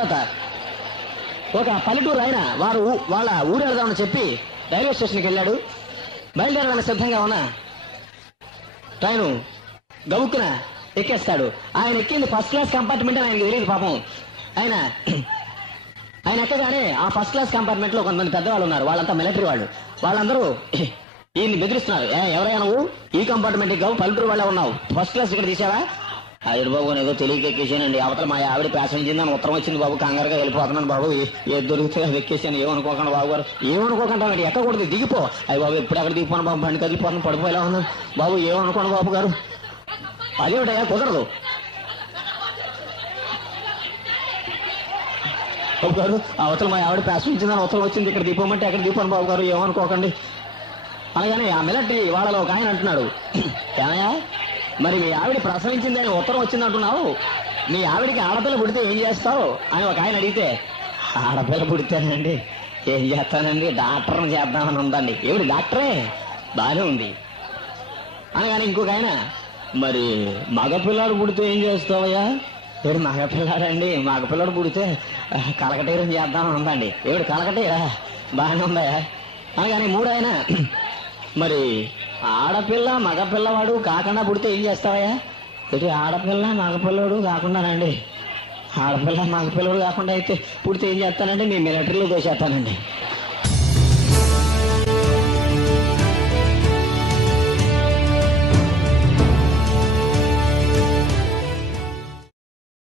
తర్వాత ఒక పల్లెటూరు ఆయన వాళ్ళ ఊరు వెళ్దామని చెప్పి రైల్వే స్టేషన్కి వెళ్ళాడు. బయలుదేరడానికి సిద్ధంగా ఉన్న ట్రైను గబుక్కున ఎక్కేస్తాడు. ఆయన ఎక్కింది ఫస్ట్ క్లాస్ కంపార్ట్మెంట్ అని ఆయనకి తెలియదు పాపం. ఆయన ఎక్కగానే ఆ ఫస్ట్ క్లాస్ కంపార్ట్మెంట్ లో కొంతమంది పెద్దవాళ్ళు ఉన్నారు, వాళ్ళంతా మిలిటరీ వాళ్ళు. వాళ్ళందరూ ఈయన్ని బెదిరిస్తున్నారు. ఎవరైనా నువ్వు ఈ కంపార్ట్మెంట్ ఎక్కావు, పల్లెటూరు వాళ్ళే ఉన్నావు, ఫస్ట్ క్లాస్ ఇక్కడ తీసావా? అయ్యడు బాబు ఏదో తెలియక ఎక్కేసానండి, అవతల మా ఆవిడ ప్యాసించింది అని ఉత్తరం వచ్చింది బాబు, కంగారుగా వెళ్ళిపోతున్నాను బాబు, ఏది దొరికితే అది ఎక్కేసాను, ఏమనుకోకండి బాబు గారు. ఏమనుకోకుండా ఎక్కకూడదు, దిగిపో. అయ్యి బాబు ఎప్పుడు అక్కడ దిగిపోను బాబు, బండి కదిలిపోతాను, పడిపోయేలా ఉన్నాను బాబు, ఏమనుకోండి బాబు గారు. అదేమిటయ్యా కుదరదు బాబు గారు, అవతల మా ఆవిడ ప్యాసించిందని ఉత్తరం వచ్చింది, ఇక్కడ దిగిపోమంటే ఎక్కడ దిగిపోను బాబు గారు, ఏమనుకోకండి అనగానే ఆ మిలిటరీ వాళ్ళలో ఒక ఆయన అంటున్నాడు, ఏమయ్యా మరి మీ ఆవిడ ప్రసవించింది అని ఉత్తరం వచ్చింది అంటున్నావు, మీ ఆవిడికి ఆడపిల్ల పుడితే ఏం చేస్తావు అని ఒక ఆయన అడిగితే, ఆడపిల్ల పుడితేనండి ఏం చేస్తానండి, డాక్టర్ని చేద్దామని ఉందండి. ఏమిటి డాక్టరే, బాగానే ఉంది అనగానే ఇంకొక ఆయన, మరి మగపిల్లాడు పుడితే ఏం చేస్తావయ్యా? ఏడు మగపిల్లాడండి, మగపిల్లాడు పుడితే కలకటీరం చేద్దామని ఉందండి. ఏమిటి కలకటీరా, బాగానే ఉందా అనగానే మూడు ఆయన, మరి ఆడపిల్ల మగపిల్లవాడు కాకుండా పుడితే ఏం చేస్తావయ్యా? ఇటు ఆడపిల్ల మగపిల్లడు కాకుండానండి, ఆడపిల్ల మగపిల్లడు కాకుండా అయితే పుడితే ఏం చేస్తానండి, మీ మిలిటరీలో దోసేస్తానండి.